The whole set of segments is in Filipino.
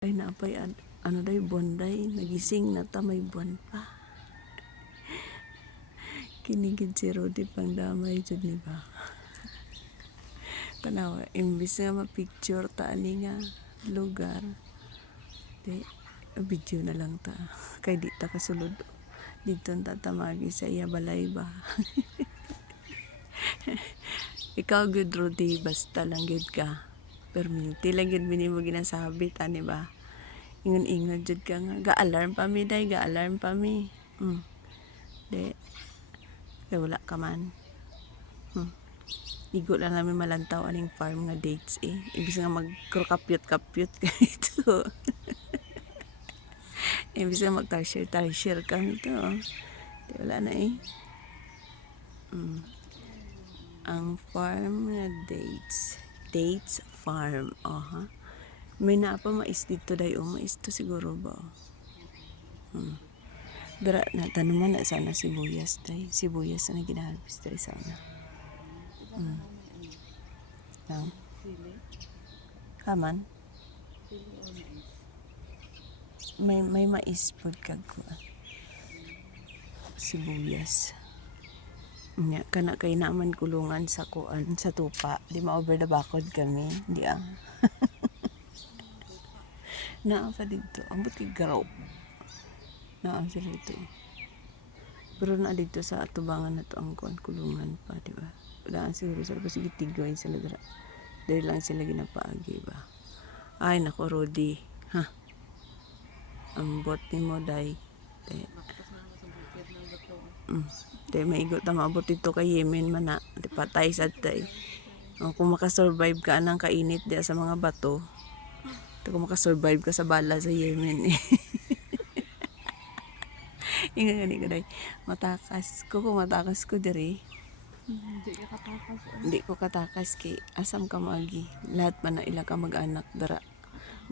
Ay naapay ano day buwan day nagising na ta may buwan pa. Kinigid si Rudy pang damay jud ni ba. Tanawa imbis nga ma-picture ta ani nga lugar. Di video na lang ta kay di ta kasulod dito ta tamagi sa iya balay ba. Ikaw good Rudy basta lang gid ka. Perminti lang gid mo ginasabi ta ni ba. Ingon-ingon jud ka nga ga-alarm pa mi day ga-alarm pa mi. Di kay wala ka man. Igo lang namin malantaw aning farm nga dates eh. Ibig nga mag-kapyot-kapyot ka ito. Ibig nga mag-tarsier kami to. Di wala na eh. Ang farm nga dates. Dates farm. May naapa mais dito day o. Mais to siguro ba? Dara na tanuman na sana sibuyas day. Sibuyas na ginaharvest day sana. Lang. Kaman? May mais pod kag sibuyas. Nya kana kay naman kulungan sa kuan sa tupa. Di ma-over the bakod kami. Di naa pa dito. Ambot kay garaw. Naa sila dito. Pero na dito sa atubangan na to ang kuan kulungan pa, di ba? Wala siguro sa sige tigway sila dira. Dahil lang sila ginapaagi ba. Ay nako Rudy. Ambot ni mo day. Day maigot ta maabot dito kay Yemen man na. Di patay sad day. Kung makasurvive ka nang kainit di sa mga bato. Kung makasurvive ka sa bala sa Yemen eh. Inga gani ko day. Matakas ko kung matakas ko diri. Hindi ko katakas kay asam ka magi. Lahat man na ila ka mag-anak dara.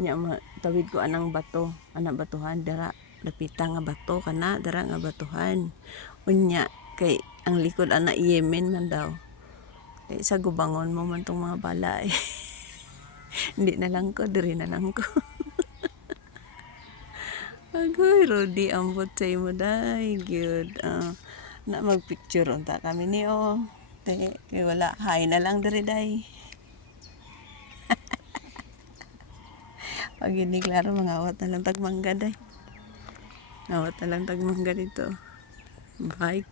Nya tawid ko anang bato, anak batuhan dara. Dapita nga bato kana dara nga batuhan. Unya kay ang likod anak Yemen man daw. Kay sa gubangon mo man tong mga bala eh. Hindi na lang ko diri na lang ko. Agoy Rudy ambot sa imo day good. Na magpicture unta kami ni kay wala hay na lang diri day. Pag hindi klaro mangawat na lang tagmangga day. Awat na lang tagmangga dito. Bye.